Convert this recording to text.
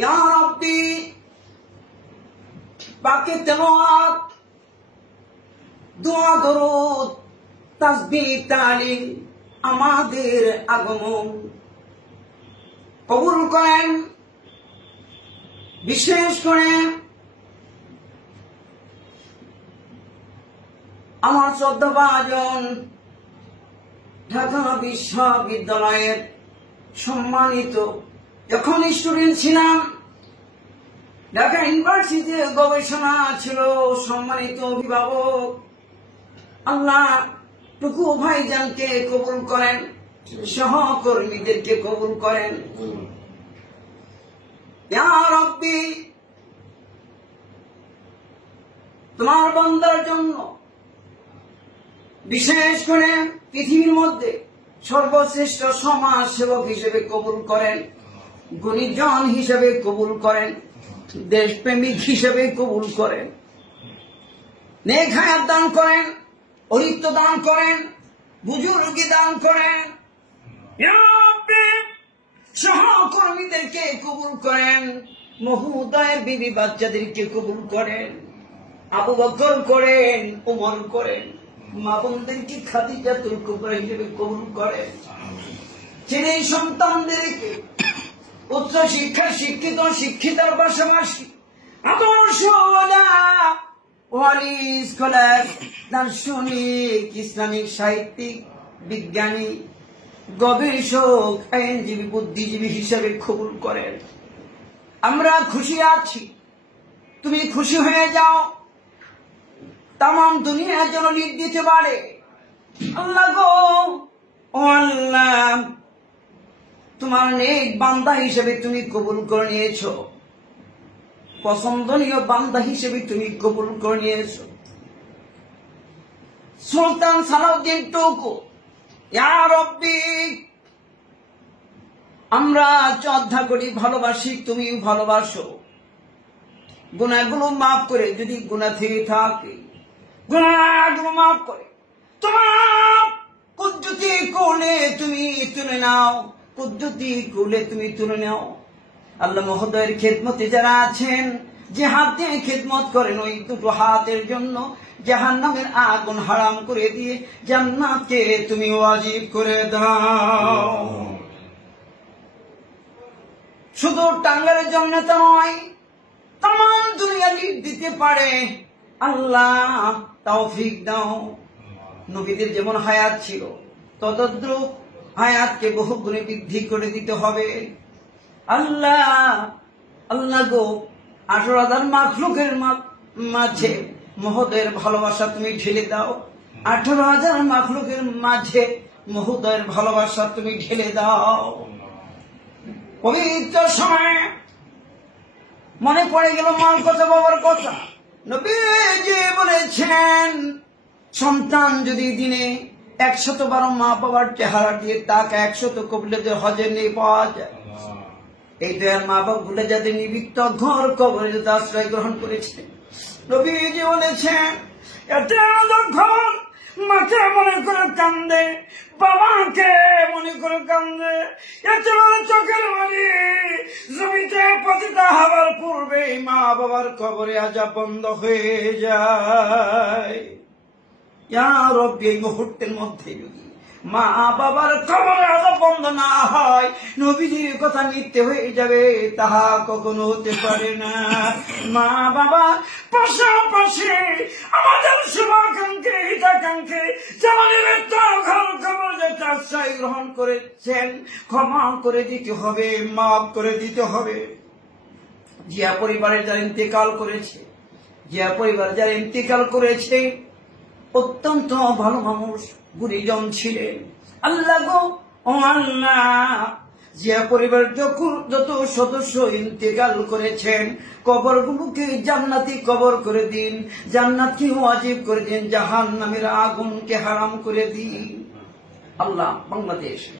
ইয়া রাব্বি পাকে তেলাওয়াত দোয়া দরুদ তাসবিহ তালিল আমাদের আগমন কবুল করেন। বিশেষ করে আমার শ্রদ্ধাভাজন ঢাকা বিশ্ববিদ্যালয়ের সম্মানিত যখন স্টুডেন্ট ছিলাম, ঢাকা ইউনিভার্সিটির গবেষণা ছিল, সম্মানিত অভিভাবক আল্লাহ টুকু ভাইজানকে কবুল করেন, সহকর্মীদেরকে কবুল করেন। ইয়া রাব্বি তোমার বান্দার জন্য বিশেষ করে পৃথিবীর মধ্যে সর্বশ্রেষ্ঠ সমাজ সেবক হিসেবে কবুল করেন, গুণীজন হিসেবে কবুল করেন, দেশপ্রেমিক হিসেবে কবুল করেন, নেক হায়াত দান করেন, অরিত্য দান করেন, বুজুর্গি দান করেন। সহকর্মীদেরকে কবুল করেন, মহোদয়ের বিবি বাচ্চাদেরকে কবুল করেন, আবু বকর করেন, ওমর করেন, মা বোনদেরকে খাদিজাতুল কুবরা হিসেবে কবুল করেন, ছেলে সন্তানদেরকে উচ্চ শিক্ষার শিক্ষিত শিক্ষিতার পাশাপাশি আদর্শ স্কলার, দার্শনিক, ইসলামিক সাহিত্যিক, বিজ্ঞানী, গবেষক, আইনজীবী, বুদ্ধিজীবী হিসেবে কবুল করেন। আমরা খুশি আছি, তুমি খুশি হয়ে যাও, তাম দুনিয়ার জন্য লিড দিতে পারে। আল্লাহ গো, ও আল্লাহ, তোমার নেক বান্দা হিসেবে তুমি কবুল করে নিয়েছো, পছন্দনীয় বান্দা হিসেবে তুমি কবুল করে নিয়েছো। সুলতান সালাউদ্দিন টুকু, ইয়া রাব্বি আমরা শ্রদ্ধা করি, ভালোবাসি, তুমি ভালোবাসো। গুনাহগুলো মাফ করে, যদি গুনাহ থেকে থাকে গুনাহগুলো মাফ করে তোমার কুদরতি কোলে তুমি তুলে নাও, কুদরতি কোলে তুমি তুলে নাও। আল্লাহ মহোদয়ের খেদমতে যারা আছেন, যে হাত দিয়ে খেদমত করেন, ওই দুটো হাতের জন্য জাহান্নামের আগুন হারাম করে দিয়ে জান্নাতকে তুমি ওয়াজিব করে দাও। শুধু টাঙ্গারের জন্য তো নয়, তাম দুনিয়া লিড দিতে পারে। আল্লাহ তৌফিক দাও। নবীদের যেমন হায়াত ছিল, তদ্রূপ হায়াতকে বহু গুণে বৃদ্ধি করে দিতে হবে। আল্লাহ আল্লাহ গো, 18,000 মাখলুকের মাঝে মহোদয়ের ভালোবাসা তুমি ঢেলে দাও। 18,000 মাখলুকের মাঝে মহোদয়ের ভালোবাসা তুমি ঢেলে দাও। পবিত্র সময় মনে পড়ে গেল মার কথা, বাবার কথা। নবীজি বলেছেন, সন্তান যদি দিনে 112 মা বাবার চেহারা দিয়ে তাকে 100 কবুলেদের হজে নিয়ে পাওয়া যায়। এই দয়ার মা বাবা ভুলে যাদের নিবিত্ত ঘর কবরে যাতে আশ্রয় গ্রহণ করেছিলেন, নবীজি বলেছেন, এটা ঘর মাকে মনে করে কান্দে, বাবাকে মনে করে কান্দে, এত বড় চোখের বাড়ি জমিতে পতিত হবার পূর্বে মা বাবার কবরে আজাব বন্ধ হয়ে যায়। ইয়া রাব্বি এই মুহূর্তের মধ্যে যদি মা বাবার কবরে আজাব বন্ধ না হয়, নবীজির কথা মিথ্যে হয়ে যাবে, তাহা কখনো হতে পারে না। মা বাবা পাশাপাশি আমাদের শুভাকাঙ্ক্ষী হিতাকাঙ্ক্ষী যেমন ঘর কবর যেটা আশ্রয় গ্রহণ করেছেন, ক্ষমা করে দিতে হবে, মাফ করে দিতে হবে। জিয়া পরিবারের যারা ইন্তেকাল করেছে, জিয়া পরিবার যারা ইন্তেকাল করেছে, অত্যন্ত ভালো মানুষ, গুণীজন ছিলেন। আল্লাহ গো, ও আল্লাহ, জিয়া পরিবার যত সদস্য ইন্তেকাল করেছেন, কবরগুলোকে জান্নাতি কবর করে দিন, জান্নাতকে ওয়াজিব করে দিন, জাহান্নামের আগুনকে হারাম করে দিন। আল্লাহ বাংলাদেশ